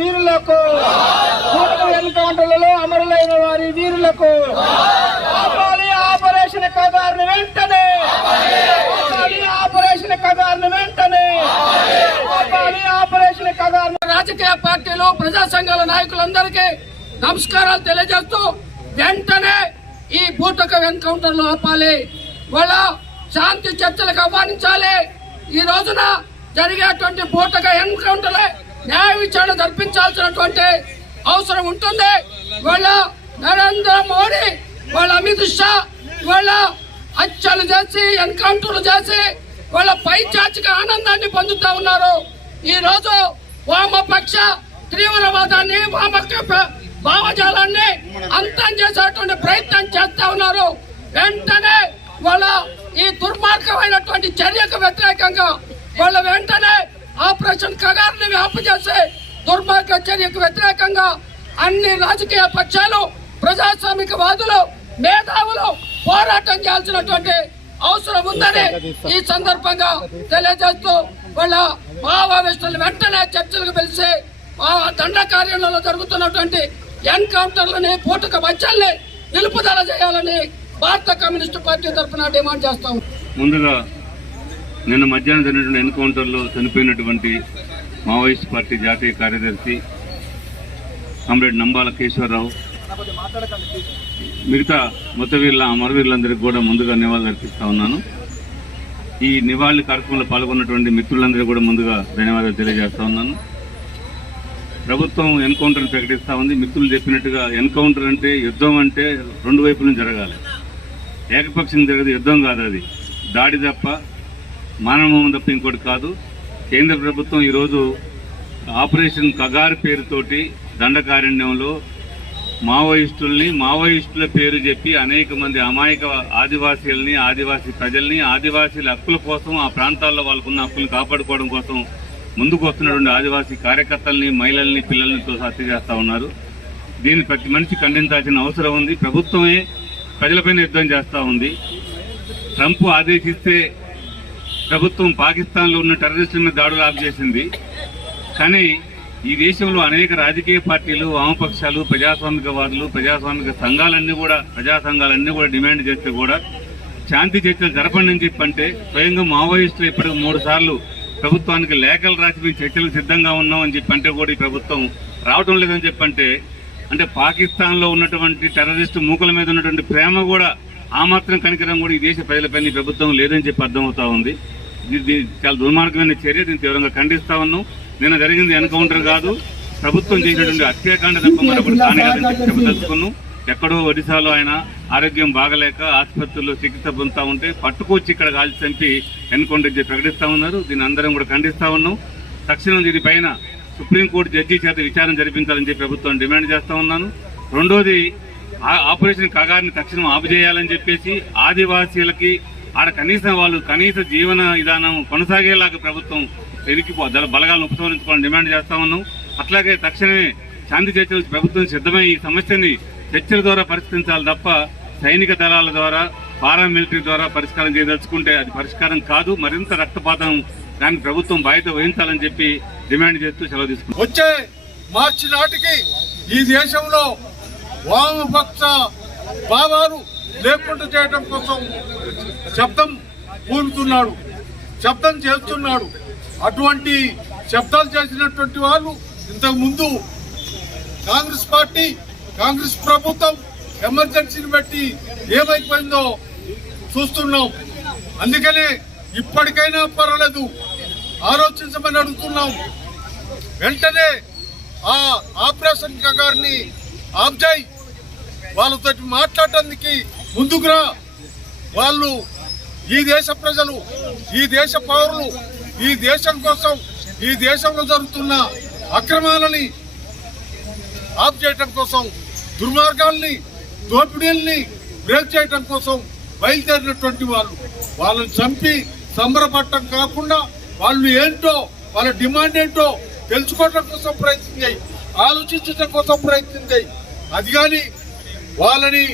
వీరులకు కూటమి ఎన్కౌంటర్లలో అమరులైన వారి వీరులకు ఆపాలి ఆపరేషన్ కదార్ని వెంటనే ఆపాలి ఆపరేషన్ కదార్ని వెంటనే ఆపాలి ఆపరేషన్ కదార్ని రాజకీయ పార్టీలు ప్రజా సంఘాల నాయకులందరికీ నమస్కారాలు తెలియజేస్తూ వెంటనే ఈ బూటక ఎన్కౌంటర్లు ఆపాలి. వాళ్ళ శాంతి చర్చలకు ఆహ్వానించాలి. ఈ రోజున జరిగేటువంటి బూటక ఎన్కౌంటర్ న్యాయ విచారణ జరిపించాల్సినటువంటి అవసరం ఉంటుంది. వాళ్ళ నరేంద్ర మోడీ వాళ్ళ అమిత్ షా వాళ్ళ హత్యలు చేసి ఎన్కౌంటర్లు చేసి వాళ్ళ పైచాచిక ఆనందాన్ని పొందుతా ఉన్నారు. ఈ రోజు వామపక్ష తీవ్రవాదాన్ని వామపక్ష భావజాలాన్ని అంతం చేసేటువంటి ప్రయత్నం చేస్తా ఉన్నారు. వెంటనే వాళ్ళ ఈ దుర్మార్గమైనటువంటి చర్యకు వ్యతిరేకంగా వాళ్ళ వెంటనే ఆపరేషన్ కగార్ని చేసే దుర్మార్గ చర్యకు వ్యతిరేకంగా అన్ని రాజకీయ పక్షాలు ప్రజాస్వామిక వాదులు మేధావులు పోరాటం చేయాల్సినటువంటి అవసరం ఉందని ఈ సందర్భంగా తెలియజేస్తూ వాళ్ళ మావోయిస్టులు వెంటనే చర్చలకు పిలిచి ఆ దండ కార్యంలో జరుగుతున్నటువంటి ఎన్కౌంటర్లని పూటక మధ్యల్ని నిలుపుదల చేయాలని భారత కమ్యూనిస్టు పార్టీ తరఫున డిమాండ్ చేస్తాం. ముందుగా నిన్న మధ్యాహ్నం జరిగినటువంటి ఎన్కౌంటర్లో చనిపోయినటువంటి మావోయిస్ట్ పార్టీ జాతీయ కార్యదర్శి కామ్రేడ్ నంబాల కేశవరరావు మిగతా మృతవీరుల అమరవీరులందరికీ కూడా ముందుగా నివాళులు అర్పిస్తా ఉన్నాను. ఈ నివాళి కార్యక్రమంలో పాల్గొన్నటువంటి మిత్రులందరికీ కూడా ముందుగా ధన్యవాదాలు తెలియజేస్తా ఉన్నాను. ప్రభుత్వం ఎన్కౌంటర్ ప్రకటిస్తూ ఉంది. మిత్రులు చెప్పినట్టుగా ఎన్కౌంటర్ అంటే యుద్ధం అంటే రెండు వైపులను జరగాలి. ఏకపక్షం జరగదు యుద్ధం కాదు అది. దాడి తప్ప మానవం తప్ప ఇంకోటి కాదు. కేంద్ర ప్రభుత్వం ఈరోజు ఆపరేషన్ కగార్ పేరుతోటి దండకారణ్యంలో మావోయిస్టుల్ని మావోయిస్టుల పేరు చెప్పి అనేక మంది అమాయక ఆదివాసీలని ఆదివాసీ ప్రజల్ని ఆదివాసీల హక్కుల కోసం ఆ ప్రాంతాల్లో వాళ్ళకున్న హక్కులు కాపాడుకోవడం కోసం ముందుకు వస్తున్నటువంటి ఆదివాసీ కార్యకర్తల్ని మహిళల్ని పిల్లల్ని హత్య చేస్తూ ఉన్నారు. దీన్ని ప్రతి మనిషి ఖండించాల్సిన అవసరం ఉంది. ప్రభుత్వమే ప్రజలపైన యుద్ధం చేస్తూ ఉంది. ట్రంప్ ఆదేశిస్తే ప్రభుత్వం పాకిస్తాన్లో ఉన్న టెర్రరిస్టుల మీద దాడులు ఆఫ్ చేసింది. కానీ ఈ దేశంలో అనేక రాజకీయ పార్టీలు వామపక్షాలు ప్రజాస్వామికవాదులు ప్రజాస్వామిక సంఘాలన్నీ కూడా ప్రజా సంఘాలన్నీ కూడా డిమాండ్ చేస్తే కూడా శాంతి చర్చలు జరపండి అని చెప్పంటే స్వయంగా మావోయిస్టులు ఇప్పటికి మూడు సార్లు ప్రభుత్వానికి లేఖలు రాసి మేము చర్చలకు సిద్ధంగా ఉన్నాం అని చెప్పంటే కూడా ఈ ప్రభుత్వం రావటం లేదని చెప్పంటే అంటే పాకిస్తాన్లో ఉన్నటువంటి టెర్రరిస్టు మూకల మీద ఉన్నటువంటి ప్రేమ కూడా ఆ మాత్రం కనికరం కూడా ఈ దేశ ప్రజలపైన ఈ ప్రభుత్వం లేదని చెప్పి అర్థమవుతా ఉంది. చాలా దుర్మార్గమైన చర్య. దీన్ని తీవ్రంగా ఖండిస్తా ఉన్నాం. నిన్న జరిగింది ఎన్కౌంటర్ కాదు. ప్రభుత్వం చేసినటువంటి హత్యాకాండ తప్ప మరొకటి కాని కాదని చెప్పి చెప్పదలుచుకున్నాం. ఎక్కడో ఒడిశాలో ఆయన ఆరోగ్యం బాగలేక ఆసుపత్రిలో చికిత్స పొందుతా ఉంటే పట్టుకొచ్చి ఇక్కడ కాల్చి చంపి ఎన్కౌంటర్ చేసి ప్రకటిస్తా ఉన్నారు. దీన్ని అందరం కూడా ఖండిస్తా ఉన్నాం. తక్షణం దీనిపైన సుప్రీంకోర్టు జడ్జి చేత విచారణ జరిపించాలని చెప్పి ప్రభుత్వం డిమాండ్ చేస్తా ఉన్నాను. రెండోది ఆపరేషన్ కగారిని తక్షణం ఆపు చేయాలని చెప్పేసి ఆదివాసీలకి ఆడ కనీసం వాళ్ళు కనీస జీవన విధానం కొనసాగేలాగా ప్రభుత్వం ఎరికి బలగాలను ఉపసంహరించుకోవాలని డిమాండ్ చేస్తా ఉన్నాం. అట్లాగే తక్షణమే శాంతి చర్చలు ప్రభుత్వం సిద్ధమై ఈ సమస్యని చర్చల ద్వారా పరిష్కరించాలి తప్ప సైనిక దళాల ద్వారా పారామిలిటరీ ద్వారా పరిష్కారం చేయదలుచుకుంటే అది పరిష్కారం కాదు. మరింత రక్తపాతం దాన్ని ప్రభుత్వం బాధ్యత వహించాలని చెప్పి డిమాండ్ చేస్తూ సెలవు తీసుకుంటాం వచ్చే మార్చి నాటికి ఈ దేశంలో వామపక్ష భావాలు లేకుండా చేయడం కోసం శబ్దం పూనుతున్నాడు శబ్దం చేస్తున్నాడు. అటువంటి శబ్దాలు చేసినటువంటి వాళ్ళు ఇంతకు ముందు కాంగ్రెస్ పార్టీ కాంగ్రెస్ ప్రభుత్వం ఎమర్జెన్సీని బట్టి ఏమైపోయిందో చూస్తున్నాం. అందుకనే ఇప్పటికైనా పర్వాలేదు ఆలోచించమని అడుగుతున్నాం. వెంటనే ఆ ఆపరేషన్ గారిని ఆఫ్ వాళ్ళతో మాట్లాడటానికి ముందుకురా వాళ్ళు ఈ దేశ ప్రజలు ఈ దేశ పౌరులు ఈ దేశం కోసం ఈ దేశంలో జరుగుతున్న అక్రమాలని ఆఫ్ చేయటం కోసం దుర్మార్గాల్ని దోపిడీల్ని బ్రేక్ చేయటం కోసం బయలుదేరినటువంటి వాళ్ళు. వాళ్ళని చంపి సంబరపడటం కాకుండా వాళ్ళు ఏంటో వాళ్ళ డిమాండ్ ఏంటో తెలుసుకోవటం కోసం ప్రయత్నం చేయి. ఆలోచించటం కోసం ప్రయత్నం చేయి. అది కానీ వాళ్ళని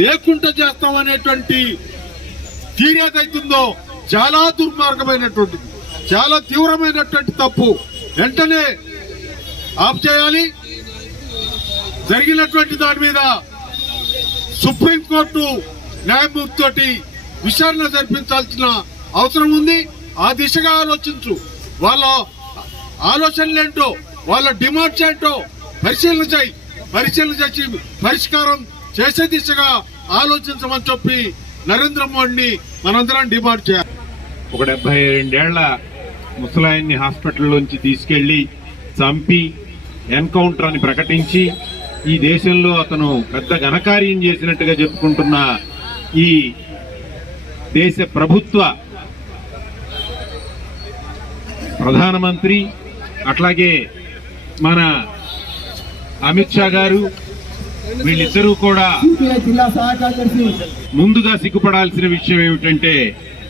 లేకుండా చేస్తామనేటువంటి అనేటువంటి ఏదైతుందో చాలా దుర్మార్గమైనటువంటిది చాలా తీవ్రమైనటువంటి తప్పు. వెంటనే ఆఫ్ చేయాలి. జరిగినటువంటి దాని మీద సుప్రీంకోర్టు న్యాయమూర్తి తోటి విచారణ జరిపించాల్సిన అవసరం ఉంది. ఆ దిశగా ఆలోచించు. వాళ్ళ ఆలోచనలేంటో వాళ్ళ డిమాండ్స్ ఏంటో పరిశీలన చేయి. పరిశీలన చేసి పరిష్కారం చేసే దిశగా ఆలోచించమని చెప్పి నరేంద్ర మోడీని మనందరం డిమాండ్ చేయాలి. ఒక డెబ్బై రెండేళ్ళ ముసలాయన్ని హాస్పిటల్లోంచి తీసుకెళ్ళి చంపి ఎన్కౌంటర్ అని ప్రకటించి ఈ దేశంలో అతను పెద్ద ఘనకార్యం చేసినట్టుగా చెప్పుకుంటున్న ఈ దేశ ప్రభుత్వ ప్రధానమంత్రి అట్లాగే మన అమిత్ షా గారు వీళ్ళిద్దరూ కూడా ముందుగా సిగ్గుపడాల్సిన విషయం ఏమిటంటే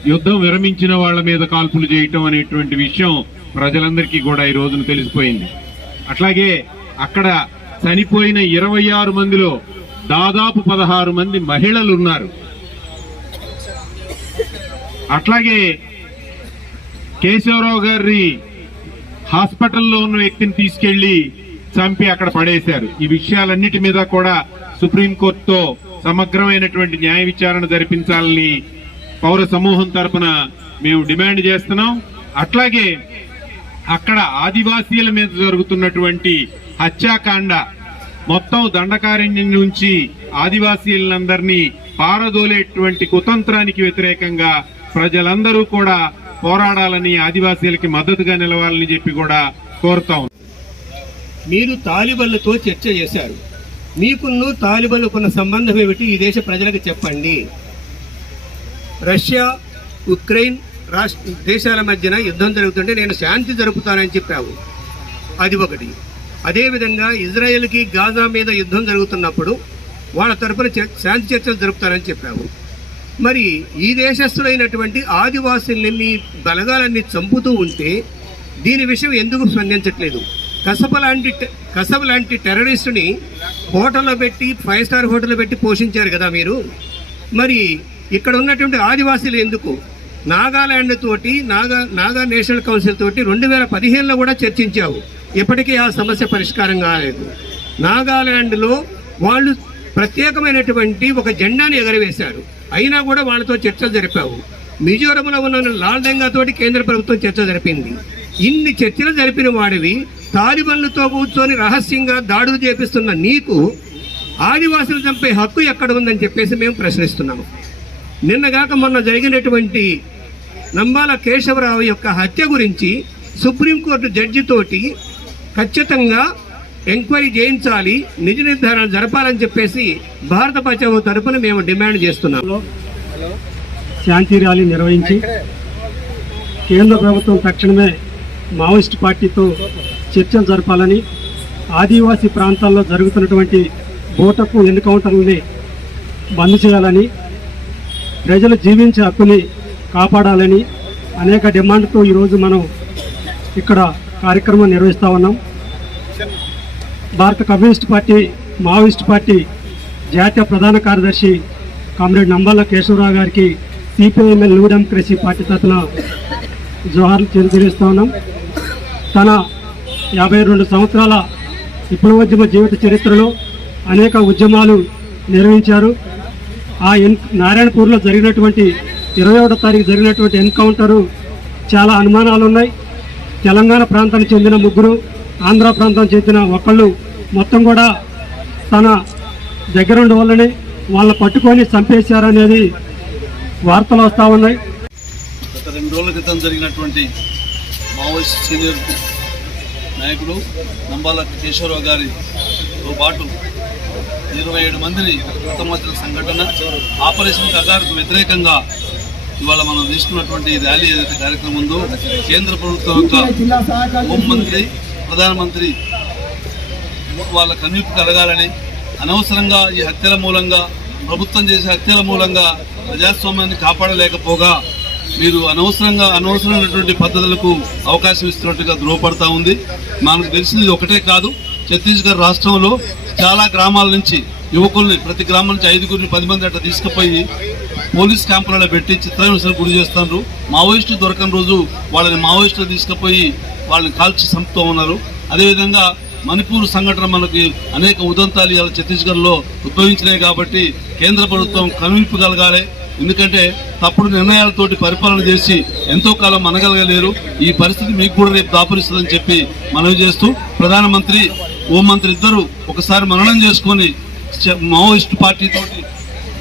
యుద్ధం విరమించిన వాళ్ళ మీద కాల్పులు చేయటం అనేటువంటి విషయం ప్రజలందరికీ కూడా ఈ రోజున తెలిసిపోయింది. అట్లాగే అక్కడ చనిపోయిన ఇరవై ఆరు మందిలో దాదాపు పదహారు మంది మహిళలు ఉన్నారు. అట్లాగే కేశవరావు గారి హాస్పిటల్లో ఉన్న వ్యక్తిని తీసుకెళ్ళి చంపి అక్కడ పడేశారు. ఈ విషయాలన్నిటి మీద కూడా సుప్రీంకోర్టుతో సమగ్రమైనటువంటి న్యాయ విచారణ జరిపించాలని పౌర సమూహం తరఫున మేము డిమాండ్ చేస్తున్నాం. అట్లాగే అక్కడ ఆదివాసీల మీద జరుగుతున్నటువంటి హత్యాకాండ మొత్తం దండకారణ్యం నుంచి ఆదివాసీలందరినీ పారదోలేటువంటి కుతంత్రానికి వ్యతిరేకంగా ప్రజలందరూ కూడా పోరాడాలని ఆదివాసీలకి మద్దతుగా నిలవాలని చెప్పి కూడా కోరుతాం మీరు తాలిబన్లతో చర్చ చేశారు. మీకున్న తాలిబన్లకున్న సంబంధం ఏమిటి? ఈ దేశ ప్రజలకు చెప్పండి. రష్యా ఉక్రెయిన్ రాష్ట్ర దేశాల మధ్యన యుద్ధం జరుగుతుంటే నేను శాంతి జరుపుతానని చెప్పావు. అది ఒకటి. అదేవిధంగా ఇజ్రాయెల్కి గాజా మీద యుద్ధం జరుగుతున్నప్పుడు వాళ్ళ తరపున శాంతి చర్చలు జరుపుతానని చెప్పావు. మరి ఈ దేశస్థులైనటువంటి ఆదివాసుల్ని మీ బలగాలన్నీ చంపుతూ ఉంటే దీని విషయం ఎందుకు స్పందించట్లేదు? కసబ లాంటి కసబ లాంటి టెర్రరిస్టుని హోటల్లో పెట్టి ఫైవ్ స్టార్ హోటల్లో పెట్టి పోషించారు కదా మీరు. మరి ఇక్కడ ఉన్నటువంటి ఆదివాసీలు ఎందుకు? నాగాలాండ్ తోటి నాగా నాగా నేషనల్ కౌన్సిల్ తోటి రెండు వేల పదిహేనులో కూడా చర్చించావు. ఇప్పటికీ ఆ సమస్య పరిష్కారం కాలేదు. నాగాలాండ్లో వాళ్ళు ప్రత్యేకమైనటువంటి ఒక జెండాని ఎగరవేశారు. అయినా కూడా వాళ్ళతో చర్చలు జరిపావు. మిజోరంలో ఉన్న లాల్డెంగా తోటి కేంద్ర ప్రభుత్వం చర్చ జరిపింది. ఇన్ని చర్చలు జరిపిన వాడివి తాలిబన్లతో కూర్చొని రహస్యంగా దాడులు చేపిస్తున్న నీకు ఆదివాసులు చంపే హక్కు ఎక్కడ ఉందని చెప్పేసి మేము ప్రశ్నిస్తున్నాము. నిన్నగాక మొన్న జరిగినటువంటి నంబాల కేశవరావు యొక్క హత్య గురించి సుప్రీంకోర్టు జడ్జితోటి ఖచ్చితంగా ఎంక్వైరీ చేయించాలి నిజ నిర్ధారణ జరపాలని చెప్పేసి భారత బచావో తరపున మేము డిమాండ్ చేస్తున్నాము. శాంతి ర్యాలీ నిర్వహించి కేంద్ర ప్రభుత్వం తక్షణమే మావోయిస్ట్ పార్టీతో చర్చలు జరపాలని ఆదివాసీ ప్రాంతాల్లో జరుగుతున్నటువంటి ఓటకు ఎన్కౌంటర్లని బంద్ చేయాలని ప్రజలు జీవించే హక్కుని కాపాడాలని అనేక డిమాండ్తో ఈరోజు మనం ఇక్కడ కార్యక్రమం నిర్వహిస్తూ ఉన్నాం. భారత కమ్యూనిస్ట్ పార్టీ మావోయిస్ట్ పార్టీ జాతీయ ప్రధాన కార్యదర్శి కామ్రేడ్ నంబర్ల కేశవరావు గారికి సిపిఐఎంఎల్ న్యూ డెమోక్రసీ పార్టీ తరఫున జోహార్లు తెలియజేస్తూ ఉన్నాం. తన యాభై రెండు సంవత్సరాల విప్లవోద్యమ జీవిత చరిత్రలో అనేక ఉద్యమాలు నిర్వహించారు. ఆ ఎన్ నారాయణపూర్లో జరిగినటువంటి ఇరవై ఒకటో తారీఖు జరిగినటువంటి ఎన్కౌంటరు చాలా అనుమానాలు ఉన్నాయి తెలంగాణ ప్రాంతానికి చెందిన ముగ్గురు ఆంధ్ర ప్రాంతానికి చెందిన ఒకళ్ళు మొత్తం కూడా తన దగ్గర వల్లనే వాళ్ళ పట్టుకొని చంపేశారనేది వార్తలు వస్తూ ఉన్నాయి. గత రెండు రోజుల క్రితం జరిగినటువంటి మావోయిస్ట్ సీనియర్ నాయకుడు నంబాల కేశవరావు గారితో పాటు ఇరవై ఏడు మందిని హతమార్చిన సంఘటన ఆపరేషన్ కగారుకు వ్యతిరేకంగా ఇవాళ మనం తీసుకున్నటువంటి ర్యాలీ ఏదైతే కార్యక్రమం ఉందో కేంద్ర ప్రభుత్వం యొక్క హోంమంత్రి ప్రధానమంత్రి వాళ్ళ కనువిప్పు కలగాలని అనవసరంగా ఈ హత్యల మూలంగా ప్రభుత్వం చేసే హత్యల మూలంగా ప్రజాస్వామ్యాన్ని కాపాడలేకపోగా మీరు అనవసరంగా అనవసరమైనటువంటి పద్ధతులకు అవకాశం ఇస్తున్నట్టుగా ధృవపడతా ఉంది. మనకు తెలిసింది ఒకటే కాదు ఛత్తీస్గఢ్ రాష్ట్రంలో చాలా గ్రామాల నుంచి యువకుల్ని ప్రతి గ్రామం నుంచి ఐదుగురిని పది మంది అట్లా తీసుకుపోయి పోలీస్ క్యాంపులలో పెట్టి చిత్రహింసలకు గురి చేస్తున్నారు మావోయిస్టులు దొరకని రోజు వాళ్ళని మావోయిస్టులు తీసుకుపోయి వాళ్ళని కాల్చి చంపుతూ ఉన్నారు. అదేవిధంగా మణిపూర్ సంఘటన మనకి అనేక ఉదంతాలు ఇవాళ ఛత్తీస్గఢ్లో ఉద్భవించినాయి కాబట్టి కేంద్ర ప్రభుత్వం కనువిప్పు కలగాలి. ఎందుకంటే తప్పుడు నిర్ణయాలతోటి పరిపాలన చేసి ఎంతో కాలం మనగలగలేరు ఈ పరిస్థితి మీకు కూడా రేపు దాపురిస్తుందని చెప్పి మనవి చేస్తూ ప్రధానమంత్రి హోంమంత్రి ఇద్దరు ఒకసారి మననం చేసుకొని మావోయిస్టు మావోయిస్ట్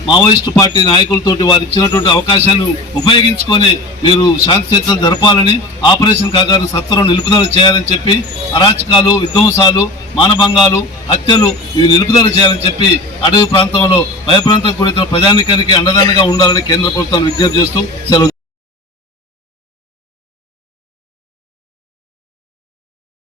మావోయిస్టు పార్టీ నాయకులతోటి వారు ఇచ్చినటువంటి అవకాశాన్ని ఉపయోగించుకొని మీరు శాంతి చర్చలు జరపాలని ఆపరేషన్ కాగాను సత్వరం నిలుపుదల చేయాలని చెప్పి అరాచకాలు విధ్వంసాలు మానభంగాలు హత్యలు ఇవి నిలుపుదల చేయాలని చెప్పి అడవి ప్రాంతంలో భయప్రాంతం గురైన ప్రజానికానికి అండదానగా ఉండాలని కేంద్ర ప్రభుత్వాన్ని విజ్ఞప్తి చేస్తూ సెలవు